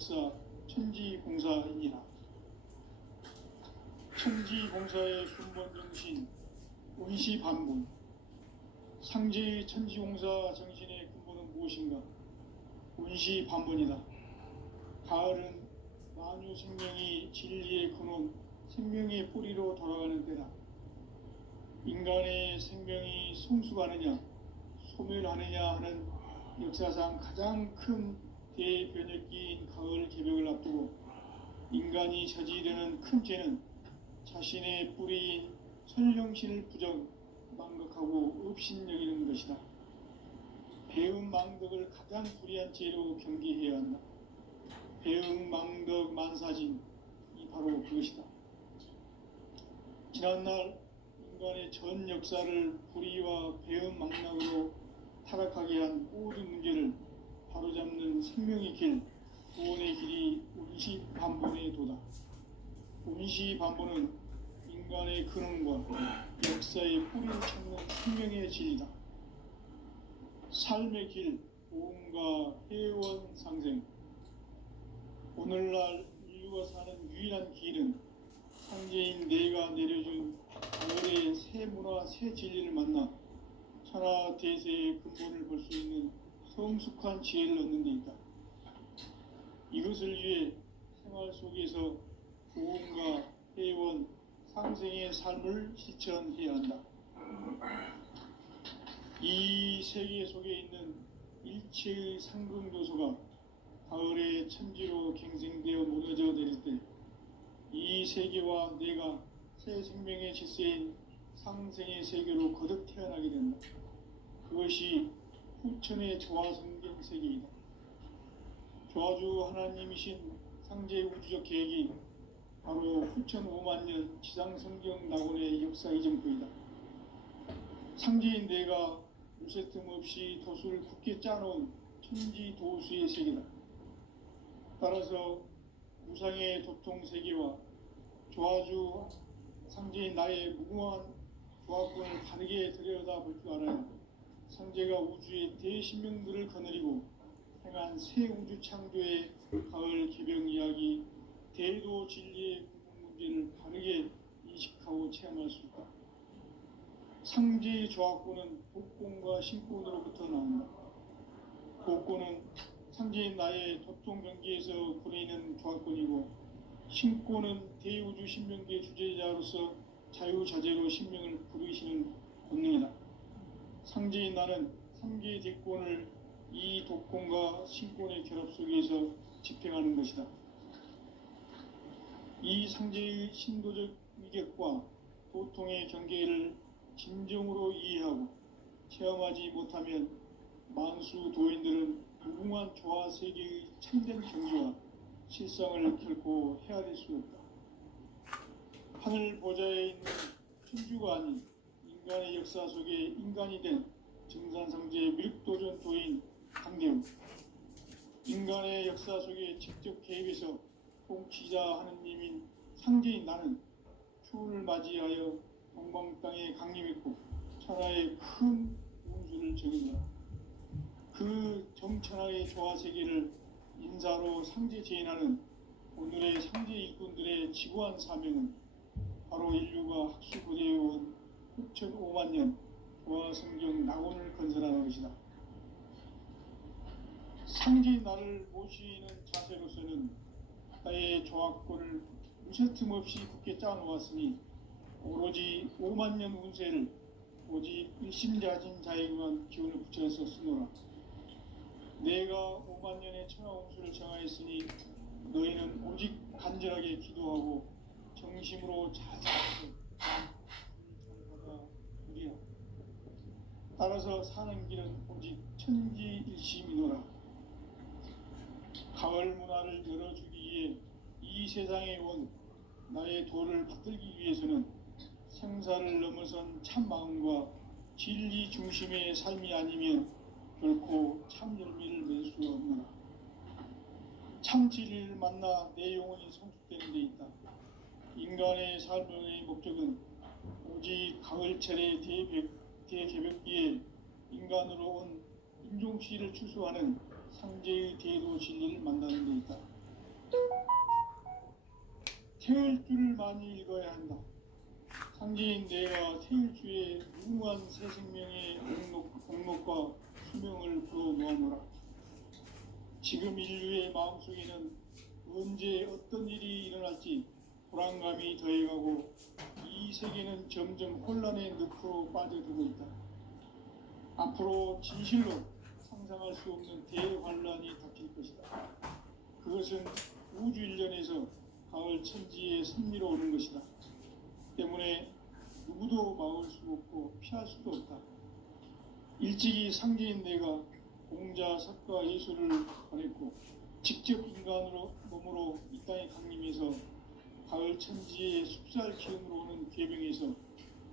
역사 천지공사이니라. 천지공사의 근본 정신 원시반분. 상제의 천지공사 정신의 근본은 무엇인가? 원시반분이다. 가을은 만유 생명이 진리의 근원, 생명의 뿌리로 돌아가는 때다. 인간의 생명이 성숙하느냐 소멸하느냐 하는 역사상 가장 큰 대변혁기인 가을 개벽을 앞두고 인간이 저지르는 큰 죄는 자신의 뿌리인 선령신을 망각하고 업신여기는 것이다. 배은망덕을 가장 불의한 죄로 경계해야 한다. 배은망덕 만사진이 바로 그것이다. 지난날 인간의 전 역사를 불의와 배은망락으로 타락하게 한 모든 문제를 바로잡는 생명의 길, 구원의 길이 원시반본의 도다. 원시반본은 인간의 근원과 역사의 뿌리를 찾는 생명의 진리다. 삶의 길, 보험과 회원 상생. 오늘날 인류가 사는 유일한 길은 상제인 내가 내려준 가을의 새 문화, 새 진리를 만나 천하 대세의 근본을 볼 수 있는 성숙한 지혜를 얻는 데 있다. 이것을 위해 생활 속에서 보험과 회원, 상생의 삶을 실천해야 한다. 이 세계 속에 있는 일체의 상승요소가 가을의 천지로 갱생되어 무너져 내릴 때 이 세계와 내가 새 생명의 질서인 상생의 세계로 거듭 태어나게 된다. 그것이 후천의 조화성경 세계이다. 조화주 하나님이신 상제 우주적 계획이 바로 후천 5만 년 지상성경 낙원의 역사 이전부이다. 상제인 내가 무쇠 틈 없이 도수를 굳게 짜놓은 천지도수의 세계다. 따라서 무상의 도통 세계와 조화주 상제인 나의 무궁한 조화권을 바르게 들여다볼 줄 알아야 상제가 우주의 대신명들을 거느리고 행한 새 우주 창조의 가을 개벽 이야기, 대도 진리의 근본 문제를 바르게 인식하고 체험할 수 있다. 상제의 조화권은 복권과 신권으로부터 나온다. 복권은 상제인 나의 도통 경계에서 부리는 조화권이고, 신권은 대우주 신명계 주제자로서 자유자재로 신명을 부르시는 본능이다. 상제인 나는 3개의 대권을 이 도권과 신권의 결합 속에서 집행하는 것이다. 이 상제의 신도적 위격과 도통의 경계를 진정으로 이해하고 체험하지 못하면 만수 도인들은 무궁한 조화 세계의 참된 경지와 실상을 결코 헤아릴 수 없다. 하늘 보좌에 있는 천주가 아닌 인간의 역사 속에 인간이 된 증산상제의 밀도전 도인 강대우. 인간의 역사 속에 직접 개입해서 통치자 하느님인 상제인 나는 추운을 맞이하여 동방 땅에 강림했고 천하의 큰 운수를 정의하라. 그 정천하의 조화 세계를 인사로 상제 제인하는 오늘의 상제 일꾼들의 지구한 사명은 바로 인류가 학수고대해온 후천 5만 년 조화 성경 낙원을 건설하는 것이다. 상제 나를 모시는 자세로서는 나의 조화권을 무쇠틈 없이 굳게 짜놓았으니 오로지 5만 년 운세를 오직 일심자진 자에게만 기운을 붙여서 쓰노라. 내가 5만 년의 천하 운수를 정하였으니 너희는 오직 간절하게 기도하고 정심으로 자자해서 받아 누리라. 따라서 사는 길은 오직 천지일심이노라. 가을 문화를 열어주기 위해 이 세상에 온 나의 도를 받들기 위해서는 생사를 넘어선 참 마음과 진리 중심의 삶이 아니면 결코 참 열매를 맺을 수가 없노라. 참 진리를 만나 내 영혼이 성숙되는 데 있다. 인간의 삶의 목적은 오직 가을철의 대개벽기에 인간으로 온 인종시를 추수하는 상제의 대도 진리를 만나는 데 있다. 태을주를 많이 읽어야 한다. 상제인 내가 태을주의 무궁한 새 생명의 공록과 수명을 불어모아노라. 지금 인류의 마음속에는 언제 어떤 일이 일어날지 불안감이 더해가고 이 세계는 점점 혼란의 늪으로 빠져들고 있다. 앞으로 진실로 상상할 수 없는 대환란이 닥칠 것이다. 그것은 우주 일련에서 가을 천지의 섭리로 오는 것이다. 때문에 누구도 막을 수 없고 피할 수도 없다. 일찍이 상제인 내가 공자, 석가, 예수를 보냈고 직접 인간으로 몸으로 이 땅에 강림해서 가을 천지의 숲살 기운으로 오는 계명에서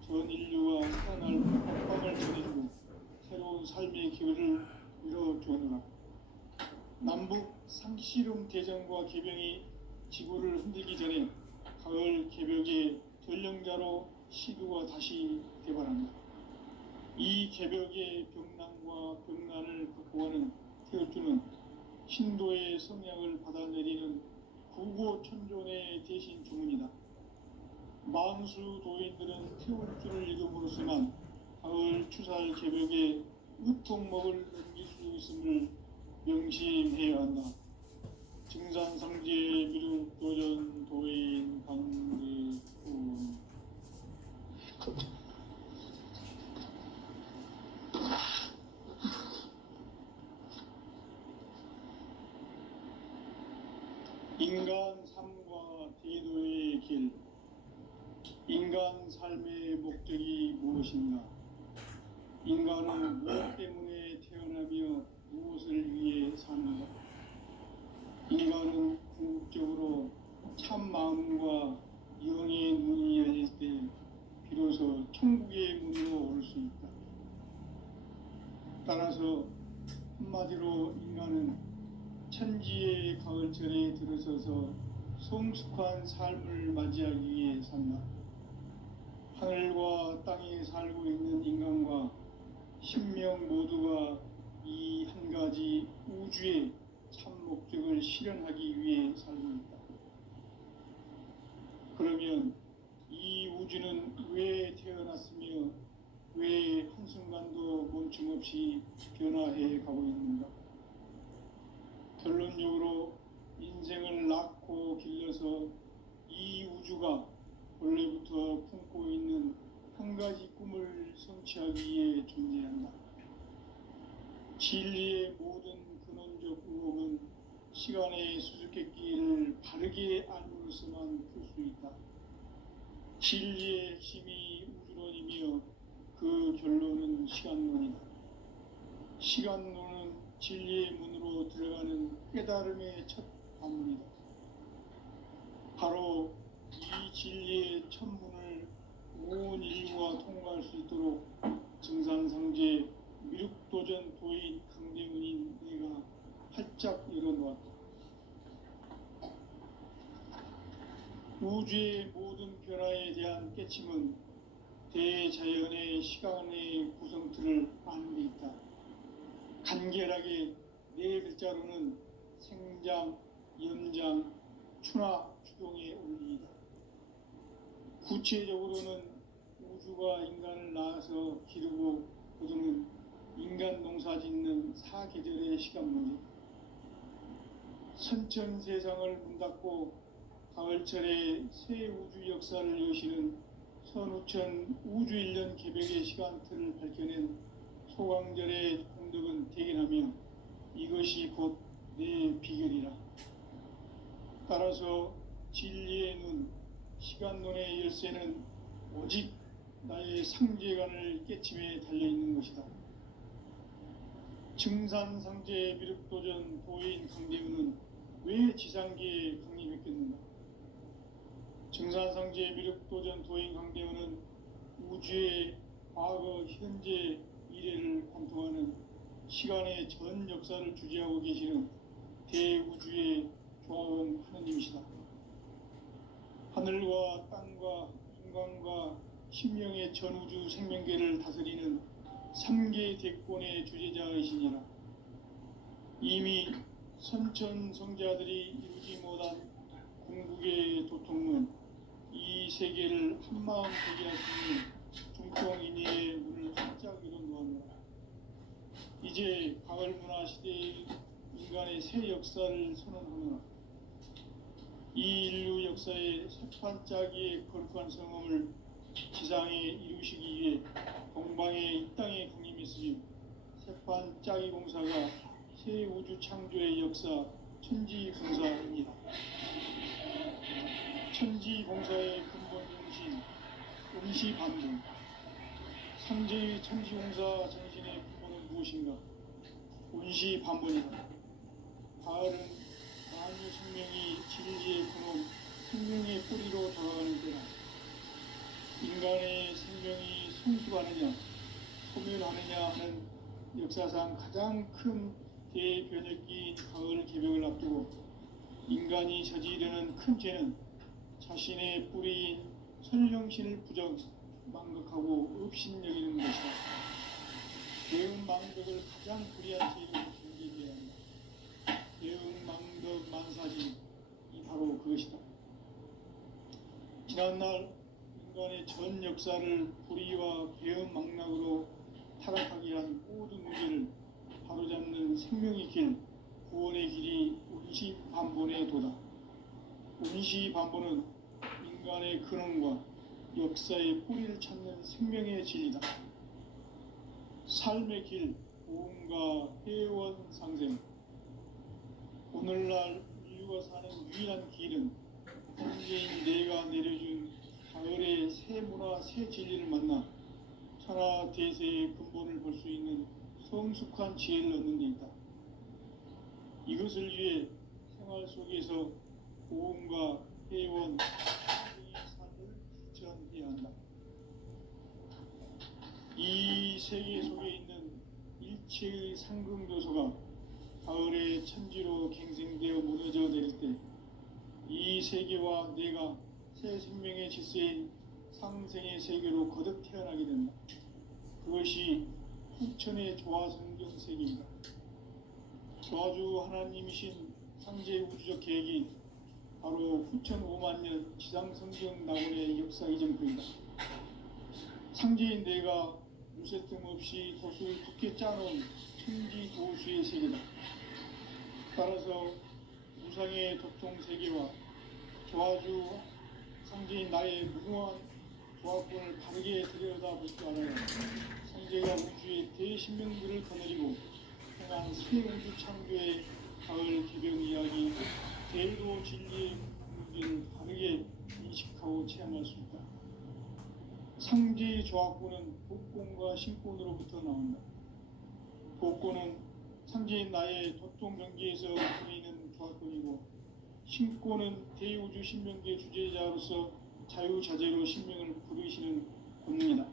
전 인류와 살아날 법방을 전해주고 새로운 삶의 기회를 이뤄주었노라. 남북 상씨름 대전과 계병이 지구를 흔들기 전에 가을 개벽의 전령자로 시두가 다시 개발한다. 이 개벽의 병난과 병난을 극복하는 태을주는 신도의 성향을 받아내리는 구고천존의 대신 주문이다. 만수 도인들은 태을주를 읽음으로써만 가을 추살 개벽의 으통목을 넘길 수 있음을 명심해야 한다. 증산상제 미륵 도전 도인 강대훈. 인간 삶과 대도의 길. 인간 삶의 목적이 무엇인가? 인간은 무엇 때문에 태어나며 무엇을 위해 사는가? 인간은 궁극적으로 참 마음과 영의 문이 열릴 때 비로소 천국의 문으로 올 수 있다. 따라서 한마디로 인간은 천지의 가을철에 들어서서 성숙한 삶을 맞이하기 위해 산다. 하늘과 땅에 살고 있는 인간과 신명 모두가 이 한 가지 우주의 참 목적을 실현하기 위해 살고 있다. 그러면 이 우주는 왜 태어났으며 왜 한순간도 멈춤없이 변화해 가고 있는가? 결론적으로 인생을 낳고 길러서 이 우주가 원래부터 품고 있는 한 가지 꿈을 성취하기 위해 존재한다. 진리의 모든 근원적 의혹은 시간의 수수께끼를 바르게 알므로서만 풀 수 있다. 진리의 핵심이 우주론이며 그 결론은 시간론이다. 시간론은 진리의 문으로 들어가는 깨달음의 첫 관문이다. 바로 이 진리의 첫 문을 온 인류가 통과할 수 있도록 증산상제 미륵도전 도인 강대훈인 내가 활짝 열어놓았다. 우주의 모든 변화에 대한 깨침은 대자연의 시간의 구성틀을 아는 데 있다. 간결하게 네 글자로는 생장, 연장, 추나, 추동의 원리이다. 구체적으로는 우주가 인간을 낳아서 기르고 거두는 인간 농사 짓는 사계절의 시간문이다. 선천 세상을 문 닫고 가을철에 새 우주 역사를 여시는 선우천 우주일년 개벽의 시간틀을 밝혀낸 소강절의 공덕은 대견하며 이것이 곧 내 비결이라. 따라서 진리의 눈, 시간론의 열쇠는 오직 나의 상제관을 깨침에 달려있는 것이다. 증산상제 미륵도전 도인 강대훈은 왜 지상계에 강림했겠는가? 증산상제 미륵도전 도인 강대훈은 우주의 과거, 현재, 미래를 관통하는 시간의 전 역사를 주재하고 계시는 대우주의 조화원 하느님이시다. 하늘과 땅과 인간과 신명의 전우주 생명계를 다스리는 3계 대권의 주재자이시니라. 이미 선천성자들이 이루지 못한 궁극의 도통은 이 세계를 한마음 되게 할 수 있는 중통인의의 문을 활짝 열어놓았노라. 이제 가을 문화 시대의 인간의 새 역사를 선언하노라. 이 인류 역사의 새판짜기의 거룩한 성험을 지상에 이루시기 위해 동방의 이 땅에 강림했으며 새판짜기 공사가 새 우주 창조의 역사 천지공사입니다. 천지공사의 근본 정신 임시반복. 상제의 천지공사 정신의 근본은 무엇인가? 임시반복이다. 가을은 만유 생명이 진리의 근원, 생명의 뿌리로 돌아가는 때다. 인간의 생명이 성숙하느냐, 소멸하느냐 하는 역사상 가장 큰 대변혁기인 가을 개벽을 앞두고 인간이 저지르는 큰 죄는 자신의 뿌리인 선령신을 부정, 망각하고 업신여기는 것이다. 대응망덕을 가장 불의한 죄로 경계해야 한다. 대응망덕 만사지 이 바로 그것이다. 지난날 인간의 전 역사를 불의와 배은망락으로 타락하게 한 모든 문제를 바로잡는 생명의 길, 구원의 길이 운시반본의 도다. 운시반본은 인간의 근원과 역사의 뿌리를 찾는 생명의 진리다. 삶의 길, 보험과 회원 상생. 오늘날 인류가 사는 유일한 길은 현재인 내가 내려준 가을의 새 문화, 새 진리를 만나 천하 대세의 근본을 볼 수 있는 성숙한 지혜를 얻는 데 있다. 이것을 위해 생활 속에서 보험과 회원, 상생의 삶을 실천해야 한다. 이 세계 속에 있는 일체의 상승도소가 가을의 천지로 갱생되어 무너져 내릴 때 이 세계와 내가 새 생명의 질서인 상생의 세계로 거듭 태어나게 된다. 그것이 후천의 조화성경 세계입니다. 조화주 하나님이신 상제 우주적 계획이 바로 후천 5만 년 지상성경 낙원의 역사 이전부이다. 상제인 내가 무쇠 틈 없이 도수를 굳게 짜놓은 천지 도수의 세계다. 따라서 무상의 도통 세계와 조화주 상제인 나의 무궁한 조화권을 바르게 들여다볼 줄 알아야 상제가 우주의 대신명들을 거느리고 행한 새 우주 창조의 가을 개벽 이야기, 대로 진리의 문제를 바르게 인식하고 체험할 수 있다. 상제의 조화권은 복권과 신권으로부터 나온다. 복권은 상제인 나의 도통 경계에서 보이는 조화권이고, 신권은 대우주 신명계 주제자로서 자유자재로 신명을 부르시는 권능이다.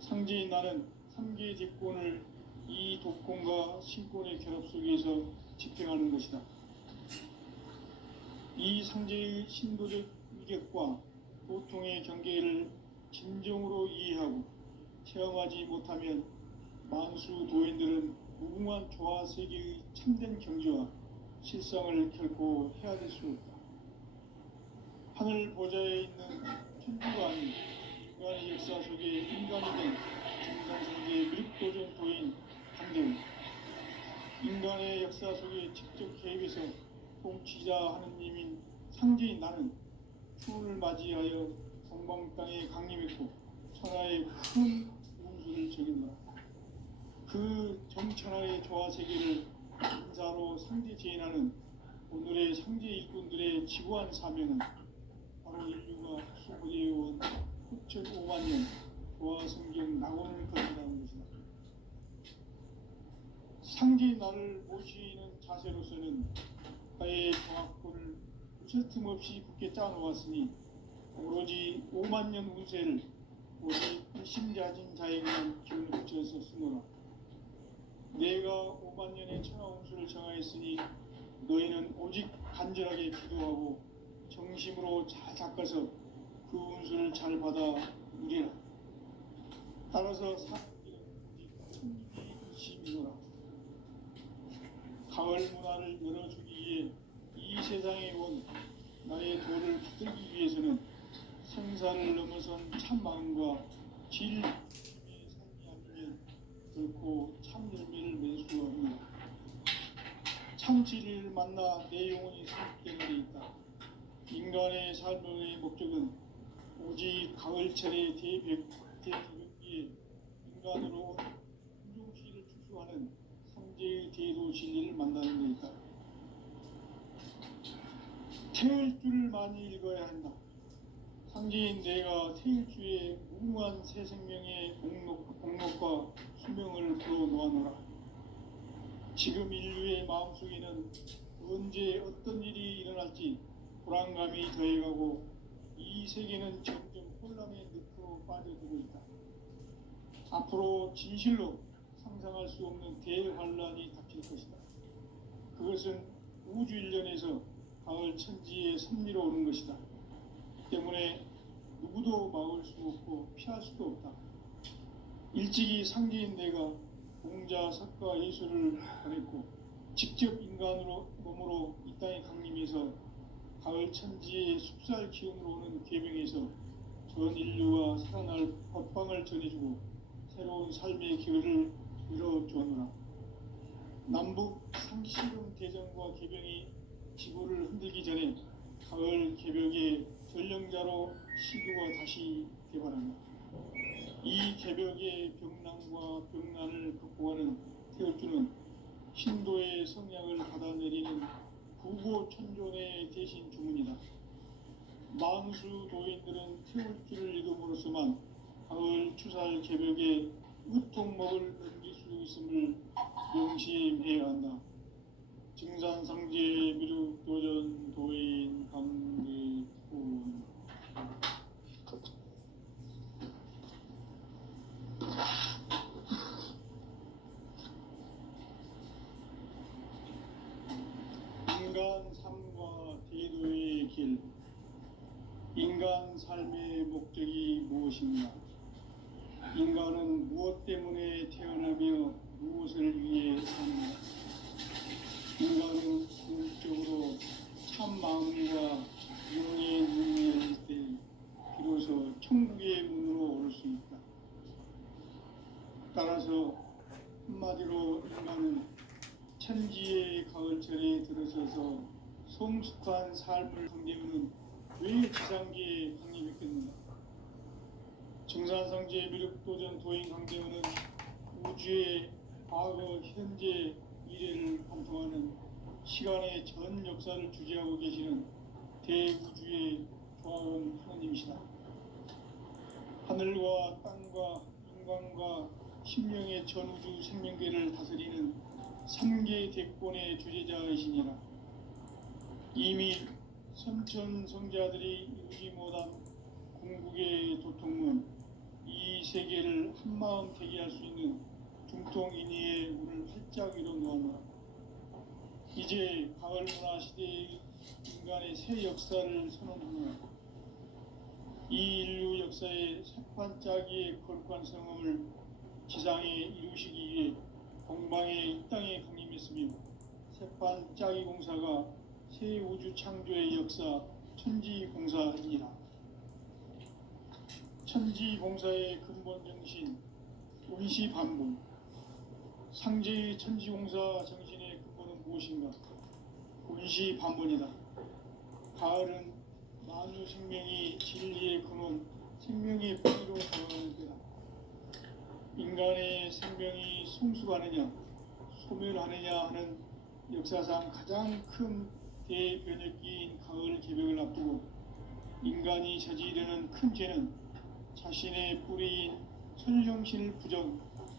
상제인 나는 3개의 대권을 이 도권과 신권의 결합 속에서 집행하는 것이다. 이 상제의 신도적 위격과 도통의 경계를 진정으로 이해하고 체험하지 못하면 만수 도인들은 무궁한 조화 세계의 참된 경지와 실상을 결코 헤아릴 수 없다. 하늘 보좌에 있는 천주가 아닌 인간의 역사 속에 인간이 된 정상세계의 밀도전 도인 강대훈, 인간의 역사 속에 직접 개입해서 통치자 하느님인 상제인 나는 추운을 맞이하여 동방 땅에 강림했고 천하의 큰 운수를 적인다. 그 정천하의 조화 세계를 인사로 상제 제인하는 오늘의 상제 일꾼들의 지구한 사명은 바로 인류가 수고해온 후천 5만 년 조화 성경 낙원을 건너가는 것이다. 상제 나를 모시는 자세로서는 나의 정확권을 무쇠 틈 없이 굳게 짜놓았으니 오로지 5만 년 운세를 오직 일심자진 자에게만 기운을 붙여서 쓰노라. 내가 5만 년의 천하 운수를 정하였으니 너희는 오직 간절하게 기도하고 정심으로 잘 닦아서 그 운수를 잘 받아 누리라. 따라서 사람들은 오직 천지심이노라. 가을 문화를 열어주기 위해 이 세상에 온 나의 도를 붙들기 위해서는 생사를 넘어선 참 마음과 진리의 삶이 아니면 결코 참 열매를 맺을 수가 없는 참 진리를 만나 내 영혼이 새롭게 되 있다. 인간의 삶의 목적은 오직 가을철의 대비에 인간으로 인종시를 추수하는 성제의 대도 진리를 만나는 데 있다. 태을 줄을 많이 읽어야 한다. 상제인 내가 태을 주에 무궁한 새 생명의 공목과 수명을 불어놓아노라. 지금 인류의 마음속에는 언제 어떤 일이 일어날지 불안감이 더해가고 이 세계는 점점 혼란의 늪으로 빠져들고 있다. 앞으로 진실로 상상할 수 없는 대환란이 닥칠 것이다. 그것은 우주 일련에서 가을 천지의 섭리로 오는 것이다. 때문에 누구도 막을 수 없고 피할 수도 없다. 일찍이 상제인 내가 공자, 석가, 예수를 보냈고 직접 인간으로 몸으로 이 땅에 강림해서 가을 천지의 숲살 기운으로 오는 계명에서 전 인류와 살아날 법방을 전해주고 새로운 삶의 기회를 열어주었노라. 남북 상시름 대전과 개병이 지구를 흔들기 전에 가을 개벽의 전령자로 시도가 다시 개발한다. 이 개벽의 병난과 병난을 극복하는 태어주는 신도의 성향을 받아내리는 구고천존의 대신 주문이다. 만수 도인들은 태울주를 읽음으로써만 가을 추살 개벽의 으통목을 넘길 수 있음을 명심해야 한다. 증산상제 미륵도전 도인 강대군. 인간 삶과 대도의 길. 인간 삶의 목적이 무엇인가? 인간은 무엇 때문에 태어나며 무엇을 위해 사는가? 인간은 궁극적으로 참 마음과 영의 눈이 열릴 때 비로소 천국의 문으로 오를 수 있다. 따라서 한마디로 인간은 천지의 가을철에 들어서서 성숙한 삶을 상대하는 왜 지상계에 강림했겠는가? 증산상제 미륵도전 도인 강대원은 우주의 과거, 현재, 미래를 관통하는 시간의 전 역사를 주재하고 계시는 대우주의 조화원 하나님이시다. 하늘과 땅과 인간과 신명의 전우주 생명계를 다스리는 삼계 대권의 주재자이시니라. 이미 선천 성자들이 이루지 못한 궁극의 도통문, 이 세계를 한마음 되게 할 수 있는 중통인의의 문을 활짝 열어 놓아노라. 이제 가을 문화 시대의 인간의 새 역사를 선언하노라. 이 인류 역사의 새판짜기의 거룩한 성험을 지상에 이루시기 위해 공방에 이 땅에 강림했으며 새판짜기 공사가 새 우주 창조의 역사 천지공사이니라. 천지공사의 근본 정신 운시반복. 상제의 천지공사 정신의 근본은 무엇인가? 운시반복이다. 가을은 만유 생명이 진리의 근원, 생명의 뿌리로 돌아가는 때다. 인간의 생명이 성숙하느냐, 소멸하느냐 하는 역사상 가장 큰 대변혁기인 가을 개벽을 앞두고 인간이 저지르는 큰 죄는 자신의 뿌리인 천정신을 부정,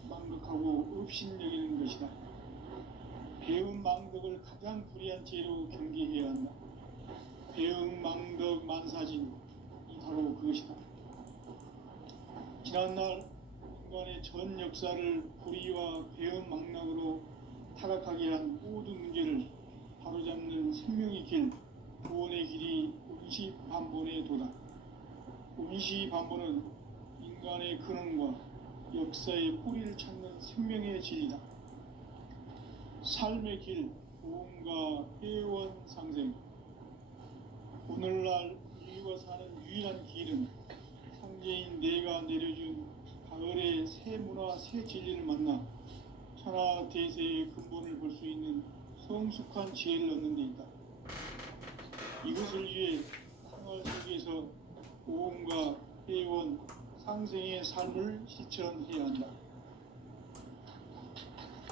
망극하고 업신여기는 것이다. 배움 망덕을 가장 불의한 죄로 경계해야 한다. 배움 망덕 만사진이 바로 그것이다. 지난날 인간의 전 역사를 불의와 배움 망락으로 타락하게 한 모든 문제를 바로잡는 생명의 길, 구원의 길이 운시반본의 도다. 운시반본은 인간의 근원과 역사의 뿌리를 찾는 생명의 진리다. 삶의 길, 구원과 회원 상생. 오늘 유일한 길은 상제인 내가 내려준 가을의 새 문화 새 진리를 만나 천하 대세의 근본을 볼 수 있는 성숙한 지혜를 얻는 데 있다. 이것을 위해 생활 속에서 고음과 회원, 상생의 삶을 실천해야 한다.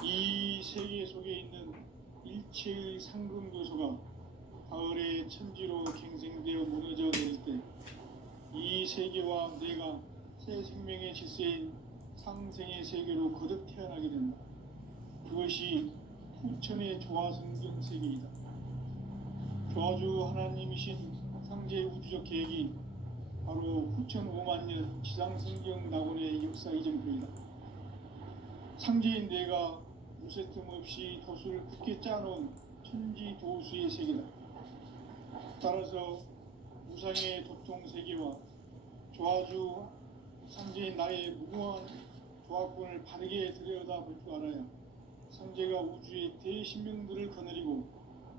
이 세계 속에 있는 일체의 상금 요소가 가을의 천지로 갱생되어 무너져 내릴 때 이 세계와 내가 새 생명의 질서인 상생의 세계로 거듭 태어나게 된다. 그것이 후천의 조화성경 세계이다. 조화주 하나님이신 상제 우주적 계획이 바로 후천 5만 년 지상성경 낙원의 역사 이전표이다. 상제인 내가 무쇠 틈 없이 도수를 굳게 짜놓은 천지 도수의 세계다. 따라서 우상의 도통 세계와 조화주 상제인 나의 무궁한 조화권을 바르게 들여다볼 줄 알아야 상제가 우주의 대신명들을 거느리고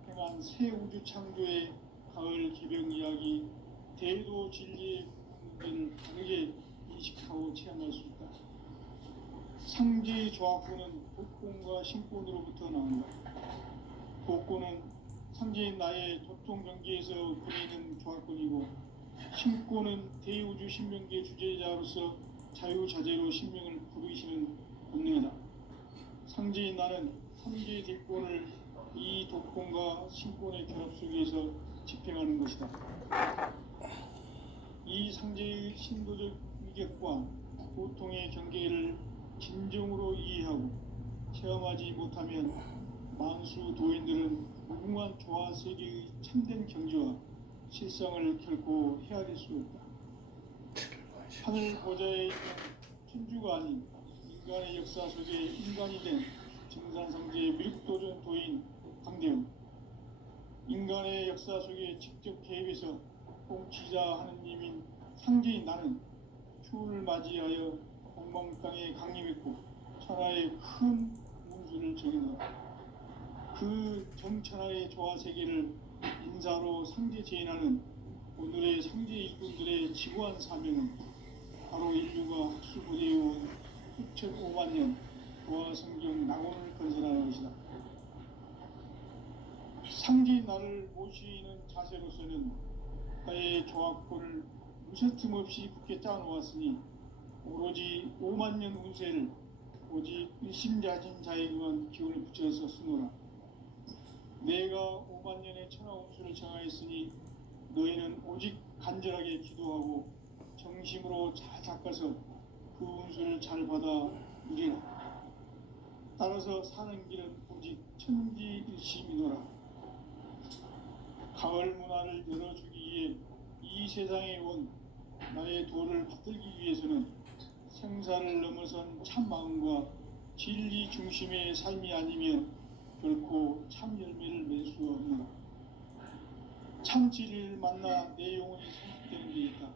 행한 새 우주 창조의 가을 개병 이야기 대도 진리의 문제를 바르게 인식하고 체험할 수 있다. 상제의 조화권은 복권과 신권으로부터 나온다. 복권은 상제인 나의 도통 경계에서 보내는 조화권이고 신권은 대우주 신명기의 주제자로서 자유자재로 신명을 부르시는 본능이다. 상제인 나는 상제의 대권을 이 독권과 신권의 결합 속에서 집행하는 것이다. 이 상제의 신도적 위격과 고통의 경계를 진정으로 이해하고 체험하지 못하면 만수 도인들은 무궁한 조화 세계의 참된 경지와 실상을 결코 헤아릴 수 없다. 하늘 보좌에 있는 천주가 아닌 인간의 역사 속에 인간이 된 증산상제의 미륵도전 도인 강대훈, 인간의 역사 속에 직접 개입해서 통치자 하느님인 상제인 나는 추운을 맞이하여 공방 땅에 강림했고 천하의 큰 운수를 정해놓았다. 그 정천하의 조화 세계를 인사로 상제 제인하는 오늘의 상제 일꾼들의 지구한 사명은 바로 인류가 학수부대해온 후천 5만 년 조화 성경 낙원을 건설하는 것이다. 상제인 나를 모시는 자세로서는 나의 조화권을 무쇠틈 없이 굳게 짜놓았으니 오로지 5만 년 운세를 오직 일심자진 자에게만 기운을 붙여서 쓰노라. 내가 5만 년의 천하 운수를 정하였으니 너희는 오직 간절하게 기도하고 정심으로 잘 닦아서 그 운수를 잘 받아 누리라. 따라서 사는 길은 오직 천지일심이노라. 가을 문화를 열어주기 위해 이 세상에 온 나의 도를 받들기 위해서는 생사를 넘어선 참 마음과 진리 중심의 삶이 아니면 결코 참 열매를 맺을 수 없노라. 참 진리를 만나 내 영혼이 성숙되는 데 있다.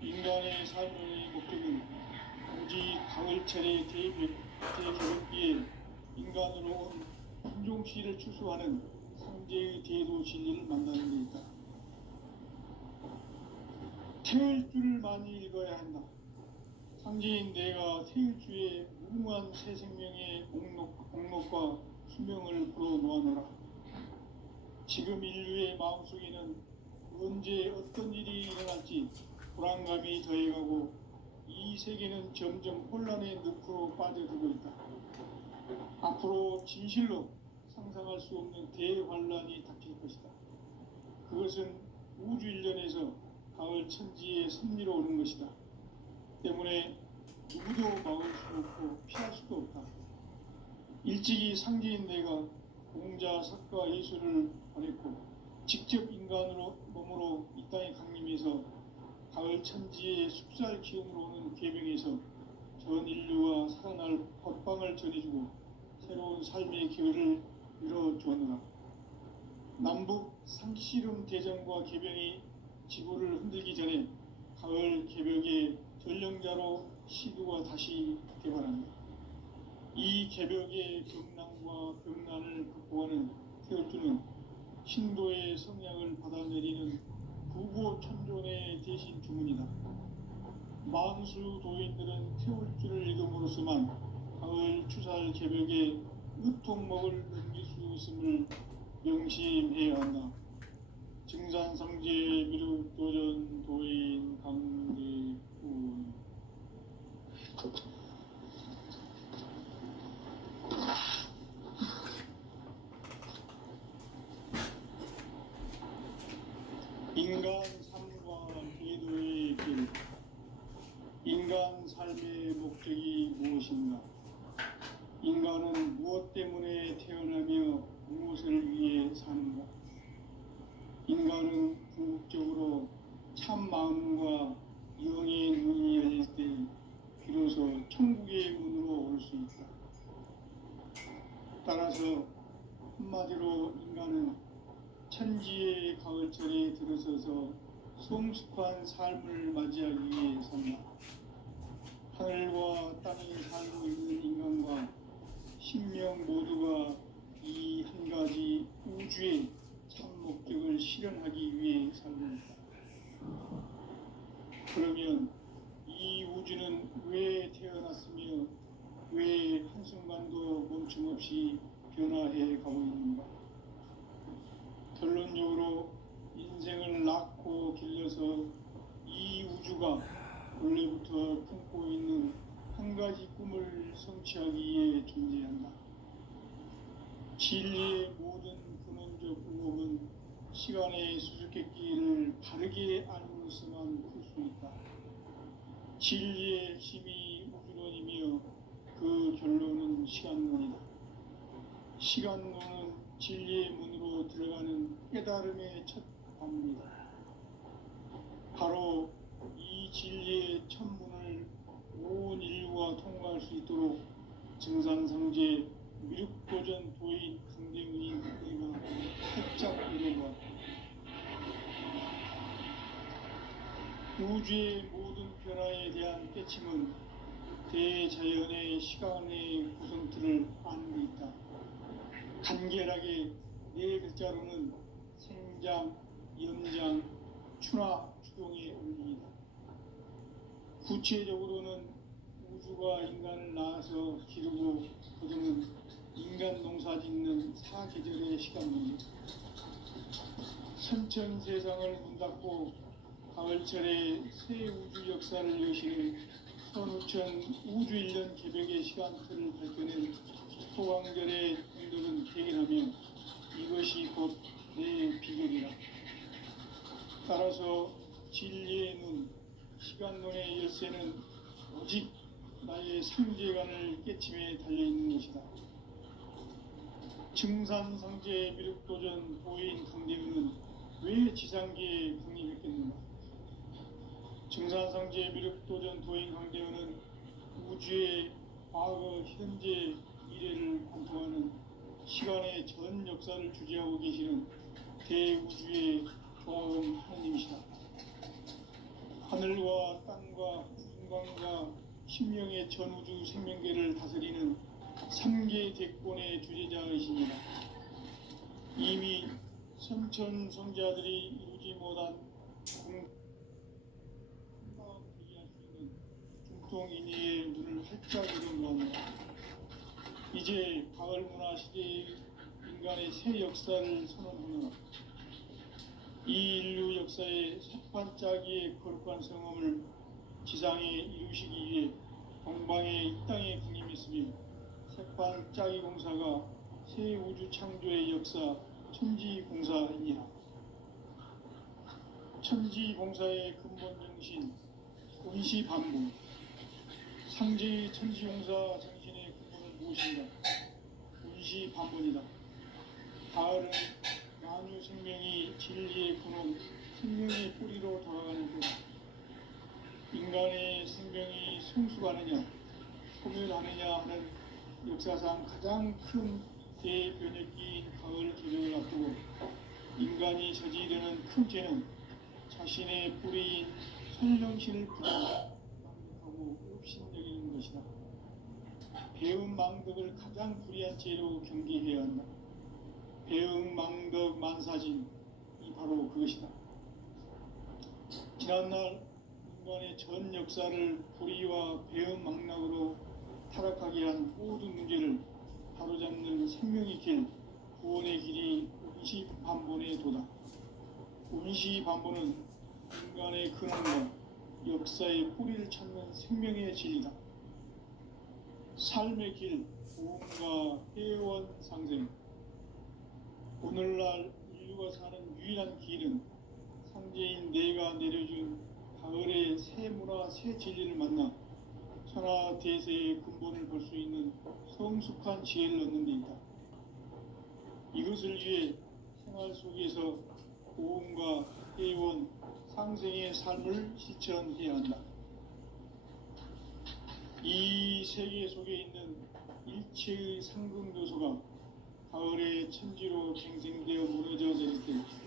인간의 삶의 목적은 오직 가을철의 대개벽기에 인간으로 온 인종시를 추수하는 상제의 대도 진리를 만나는 데 있다. 태일주를 많이 읽어야 한다. 상제인 내가 태일주의 무궁한 새 생명의 목록과 수명을 불어놓아노라. 지금 인류의 마음속에는 언제 어떤 일이 일어날지 불안감이 더해가고 이 세계는 점점 혼란의 늪으로 빠져들고 있다. 앞으로 진실로 상상할 수 없는 대환란이 닥칠 것이다. 그것은 우주 일련에서 가을 천지의 섭리로 오는 것이다. 때문에 누구도 막을 수 없고 피할 수도 없다. 일찍이 상제인 내가 공자, 석가, 예술을 보냈고 직접 인간으로 몸으로 이 땅에 강림해서 가을 천지의 숲살 기운으로 오는 계명에서 전 인류와 살아날 법방을 전해주고 새로운 삶의 기회를 이뤄주었노라. 남북 상씨름 대전과 개병이 지구를 흔들기 전에 가을 개벽의 전령자로 시두가 다시 개발합니다. 이 개벽의 경랑과 병난을 극복하는 태열주는 신도의 성향을 받아내리는 부고천존의 대신 주문이다. 만수 도인들은 태울 줄을 읽음으로써만 가을 추살 개벽에 으통먹을 넘길 수 있음을 명심해야 한다. 증산상제 미륵도전 도인 강대훈. 인간 삶과 궤도의 길. 인간 삶의 목적이 무엇인가? 인간은 무엇 때문에 태어나며 무엇을 위해 사는가? 인간은 궁극적으로 참 마음과 영의 눈이 열릴 때 비로소 천국의 문으로 올 수 있다. 따라서 한마디로 인간은 천지의 가을철에 들어서서 성숙한 삶을 맞이하기 위해 산다. 하늘과 땅에 살고 있는 인간과 신명 모두가 이 한 가지 우주의 참 목적을 실현하기 위해 살고 있다. 그러면 이 우주는 왜 태어났으며 왜 한순간도 멈춤없이 변화해 가고 있는가? 결론적으로 인생을 낳고 길러서 이 우주가 원래부터 품고 있는 한 가지 꿈을 성취하기 위해 존재한다. 진리의 모든 근원적 의혹은 시간의 수수께끼를 바르게 알므로서만 풀 수 있다. 진리의 핵심이 우주론이며 그 결론은 시간론이다. 시간론은 진리의 문으로 들어가는 깨달음의 첫 관문이다. 바로 이 진리의 첫 문을 온 인류가 통과할 수 있도록 증산상제 미륵도전 도인 강대훈이 내가 살짝 이뤄보았다. 우주의 모든 변화에 대한 깨침은 대자연의 시간의 구성틀을 아는 데 있다. 간결하게 네 글자로는 생장, 연장, 추나 추동의 원리이다. 구체적으로는 우주가 인간을 낳아서 기르고 거두는 인간 농사 짓는 사계절의 시간론이다. 선천 세상을 문 닫고 가을철에 새 우주 역사를 여시는 선우천 우주 1년 개벽의 시간틀을 밝혀낸 소강절의 분들은 대견하며 이것이 곧 내 비결이라. 따라서 진리의 눈, 시간론의 열쇠는 오직 나의 상제관을 깨침에 달려있는 것이다. 증산상제 미륵도전 도인 강대훈은 왜 지상계에 강림했겠는가? 증산상제 미륵도전 도인 강대훈은 우주의 과거, 현재, 미래를 관통하는 시간의 전 역사를 주재하고 계시는 대우주의 조화음 하느님이시다. 하늘과 땅과 인간과 신명의 전우주 생명계를 다스리는 3계 대권의 주재자이십니다. 이미 선천 성자들이 이루지 못한 공부가 대기할 수 있는 중통인의의 눈을 활짝 열어놓았다. 이제 가을 문화 시대의 인간의 새 역사를 선언하노라. 이 인류 역사의 색반짝이의 거룩한 성험을 지상에 이루시기 위해 동방의 이 땅에 군림했으며 색반짝이 공사가 새 우주 창조의 역사 천지공사이니라. 천지공사의 근본 정신 운시반복. 상제의 천지공사 정신의 근본은 무엇인가? 운시반복이다. 가을은 만유 생명이 진리의 근원, 생명의 뿌리로 돌아가는 것. 인간의 생명이 성숙하느냐, 소멸하느냐 하는 역사상 가장 큰 대변혁기인 가을 개벽을 앞두고 인간이 저지르는 큰 죄는 자신의 뿌리인 설령신을 부정하고 업신여기는 것이다. 배은망덕을 가장 불의한 죄로 경계해야 한다. 배은망덕 만사진이 바로 그것이다. 지난날 인간의 전 역사를 불의와 배은망락으로 타락하게 한 모든 문제를 바로잡는 생명의 길, 구원의 길이 운시반본에 도다. 운시반본은 인간의 근원과 역사의 뿌리를 찾는 생명의 진리다. 삶의 길, 보험과 회원 상생. 오늘날 인류가 사는 유일한 길은 상제인 내가 내려준 가을의 새 문화, 새 진리를 만나 천하 대세의 근본을 볼 수 있는 성숙한 지혜를 얻는 데 있다. 이것을 위해 생활 속에서 보험과 회원, 상생의 삶을 실천해야 한다. 이 세계 속에 있는 일체의 상승 요소가 가을의 천지로 갱생되어 무너져 내릴 때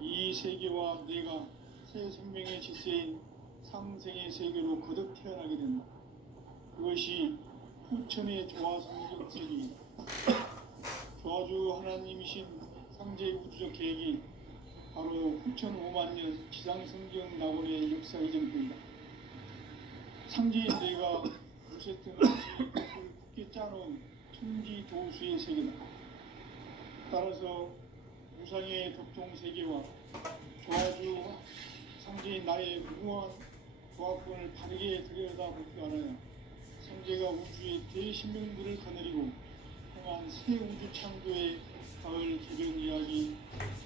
이 세계와 내가 새 생명의 질서인 상생의 세계로 거듭 태어나게 된다. 그것이 후천의 조화 성경 세계이다. 조화주 하나님이신 상제의 우주적 계획이 바로 후천 5만 년 지상 성경 낙원의 역사 이전입니다. 상제인 내가 무쇠등 없이 굳게 짜놓은 천지 도수의 세계다. 따라서 무상의 덕종 세계와 조화주 상제인 나의 무궁한 조합권을 바르게 들여다볼 줄 알아야 상제가 우주의 대신명들을 거느리고 행한 새 우주 창조의 가을 개변 이야기,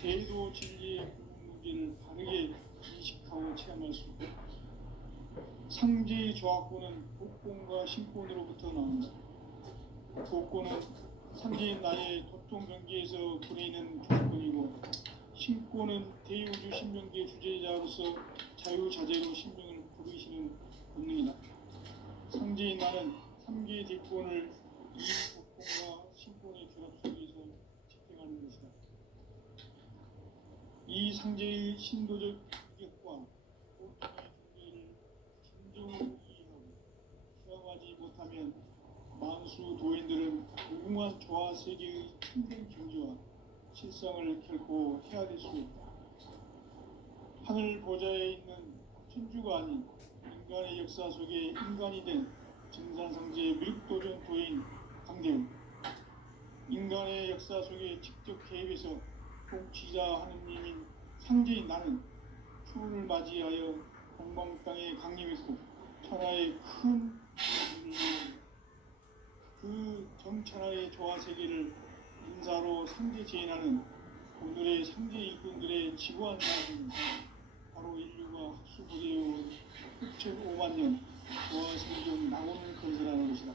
대도 진리의 문제를 바르게 인식하고 체험할 수 있다. 상제의 조합권은 복권과 신권으로부터 나온다. 복권은 상제인 나의 도통 경계에서 보내는 조건이고, 신권은 대우주 신명계 주제자로서 자유자재로 신명을 부르시는 본능이다. 상제인 나는 3개의 대권을 이 복권과 신권의 결합 속에서 집행하는 것이다. 이 상제의 신도적 규격과 보통의 경계를 진정으로 이해하고 수용하지 못하면 만수 도인들은 무궁한 조화 세계의 힘든 경지와 실상을 결코 헤아릴 수 없다. 하늘 보좌에 있는 천주가 아닌 인간의 역사 속에 인간이 된 증산상제의 미륵도전 도인 강대우. 인간의 역사 속에 직접 개입해서 통치자 하느님인 상제인 나는 추운을 맞이하여 동방 땅에 강림했고 천하의 큰 그 정천하의 조화 세계를 인사로 상제 제인하는 오늘의 상제 일꾼들의 지구한 사람은 바로 인류가 학수부대해온 6,5만 년 조화 성경 낙원을 건설하는 것이다.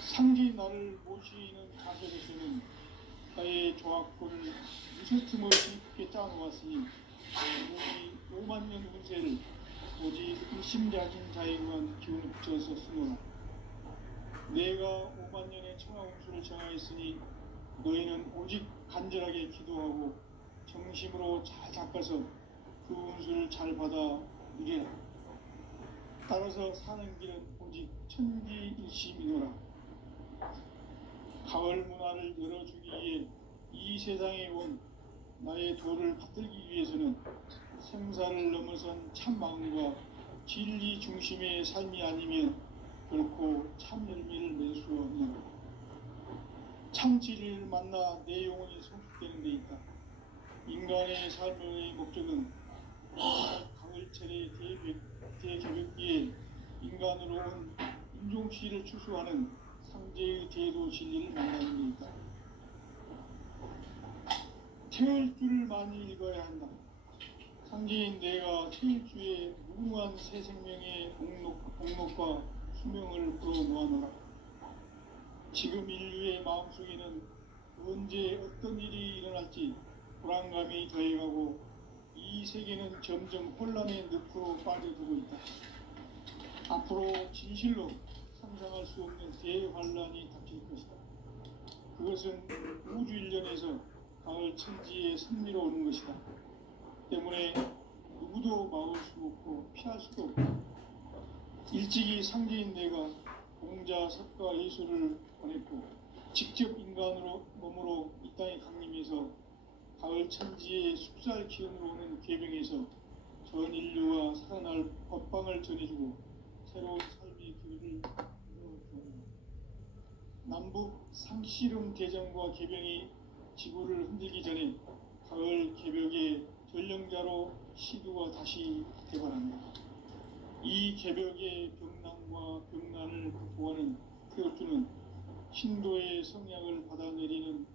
상제인 나를 모시는 자세로서는 나의 조합권을 무슨 틈 없이 깊게 짜놓았으니 우리 5만 년 운세를 오직 일심자진 자에게만 기운을 붙여서 쓰노라. 내가 5만 년의 천하 운수를 정하였으니 너희는 오직 간절하게 기도하고 정심으로 잘 닦아서 그 운수를 잘 받아 누리라. 따라서 사는 길은 오직 천지일심이노라. 가을 문화를 열어주기 위해 이 세상에 온 나의 도를 받들기 위해서는 생사를 넘어선 참 마음과 진리 중심의 삶이 아니면 결코 참 열매를 낼 수 없는 참 진리를 만나 내 영혼이 성숙되는 데 있다. 인간의 삶의 목적은 가을철의 대개벽기에 인간으로 온 인종시를 추수하는 상제의 대도 진리를 만나는 데 있다. 태을 줄을 많이 읽어야 한다. 상제인 내가 태을 주에 무궁한 새 생명의 복록과 수명을 불어모아노라. 지금 인류의 마음속에는 언제 어떤 일이 일어날지 불안감이 더해가고 이 세계는 점점 혼란의 늪으로 빠져들고 있다. 앞으로 진실로 상상할 수 없는 대환란이 닥칠 것이다. 그것은 우주 일련에서 가을 천지의 섭리로 오는 것이다. 때문에 누구도 막을 수 없고 피할 수도 없다. 일찍이 상제인 내가 공자, 석가, 예수를 보냈고 직접 인간으로 몸으로 이 땅에 강림해서 가을 천지의 숲살 기운으로 오는 궤병에서 전 인류가 살아날 법방을 전해주고 새로운 삶의 기회를 열어주었다. 남북 상씨름 대전과 개병이 지구를 흔들기 전에 가을 개벽의 전령자로 시두가 다시 대발합니다. 이 개벽의 병난과 병난을 극복하는 태어주는 신도의 성약을 받아내리는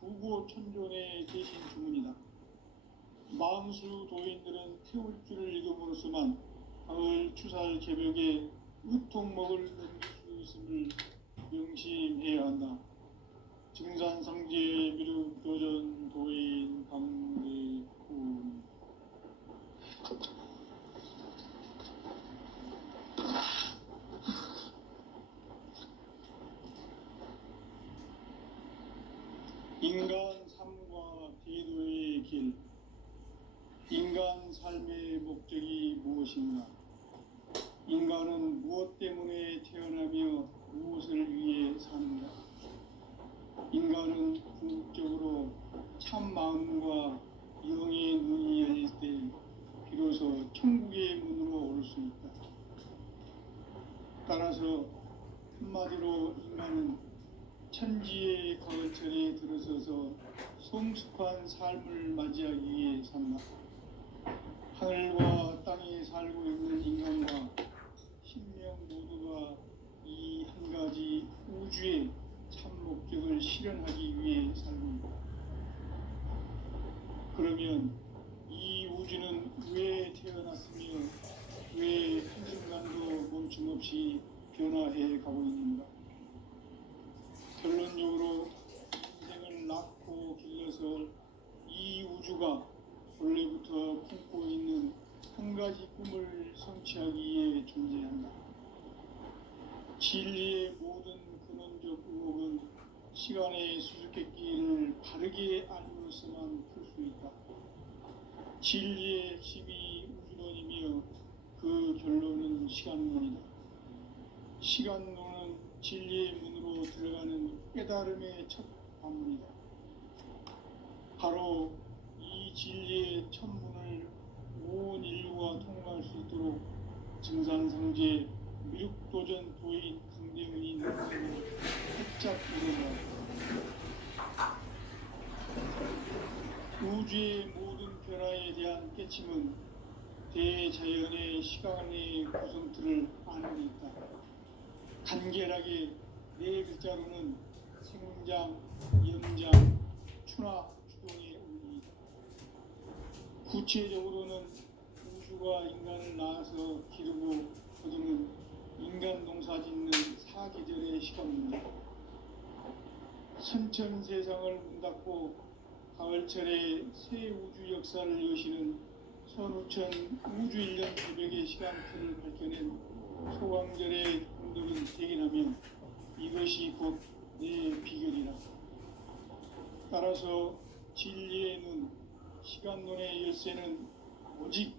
구고천존의 대신 주문이다. 만수 도인들은 태울주를 읽음으로써만 가을 추살 개벽에 의통목을 넘길 수 있음을 명심해야 한다. 증산상제 미륵도전 도인 강대훈. 인간 삶과 대도의 길. 인간 삶의 목적이 무엇인가? 인간은 무엇 때문에 태어나며 무엇을 위해 사는가? 인간은 궁극적으로 참 마음과 영의 눈이 열릴 때 비로소 천국의 문으로 오를 수 있다. 따라서 한마디로 인간은 천지의 가을철에 들어서서 성숙한 삶을 맞이하기 위해 산다. 하늘과 땅에 살고 있는 인간과 신명 모두가 이 한 가지 우주의 참 목적을 실현하기 위해 살고 있다. 그러면 이 우주는 왜 태어났으며 왜 한순간도 멈춤없이 변화해 가고 있는가? 결론적으로 인생을 낳고 길러서 이 우주가 원래부터 품고 있는 한 가지 꿈을 성취하기 위해 존재한다. 진리의 모든 근원적 의혹은 시간의 수수께끼를 바르게 알므로서만 풀 수 있다. 진리의 핵심이 우주론이며 그 결론은 시간론이다. 시간론은 진리의 문으로 들어가는 깨달음의 첫 관문이다. 바로 이 진리의 첫 문을 온 인류가 통과할 수 있도록 증산상제 미륵도전 도인 강대훈이 능력으로 활짝 일어나 우주의 모든 변화에 대한 깨침은 대자연의 시간의 구성틀을 아는 데 있다. 간결하게 네 글자로는 생장, 연장, 추나 추동의 원리이다. 구체적으로는 우주가 인간을 낳아서 기르고 거두는 인간 농사 짓는 사계절의 시간입니다. 선천 세상을 문 닫고 가을철에 새 우주 역사를 여시는 선우천 우주 1년 900의 시간틀을 밝혀낸 소강절의 공덕은 대견하며 이것이 곧 내 비결이라. 따라서 진리의 눈, 시간론의 열쇠는 오직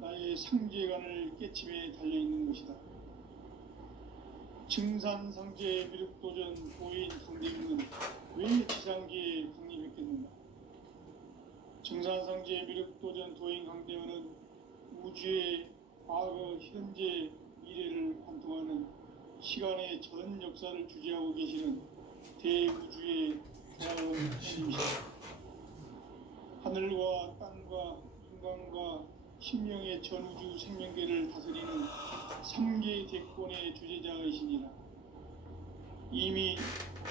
나의 상제관을 깨침에 달려있는 것이다. 증산상제 미륵도전 도인 강대훈은 왜 지상계에 강림했겠는가? 증산상제 미륵도전 도인 강대훈은 우주의 과거, 현재, 미래를 관통하는 시간의 전 역사를 주재하고 계시는 대우주의 대화원 스님이시다. 하늘과 땅과 인간과 신명의 전우주 생명계를 다스리는 3계 대권의 주재자이시니라. 이미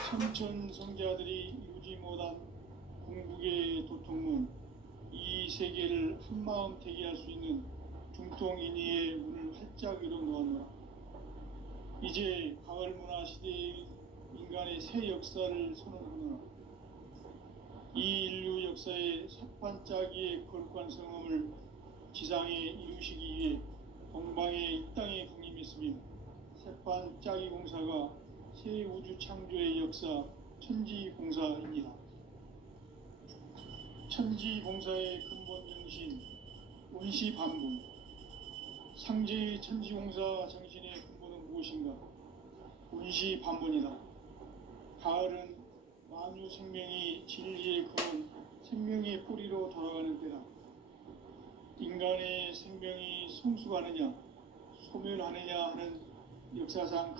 선천성자들이 이루지 못한 궁극의 도통문, 이 세계를 한마음 대기할 수 있는 중통인의의 문을 활짝 열어놓았노라. 이제 가을 문화 시대의 인간의 새 역사를 선언하노라. 이 인류 역사의 삿판짜기의 거룩한 성함을 지상에 이루시기 위해 동방의 이 땅에 강림했으며 삿판짜기 공사가 새 우주 창조의 역사 천지봉사입니다. 천지봉사의 근본 정신 원시반분. 상제의 천지봉사 정신의 근본은 무엇인가? 원시반분이다. 가을은 만유 생명이 진리의 근원 생명의 뿌리로 돌아가는 때다. 인간의 생명이 성숙하느냐 소멸하느냐 하는 역사상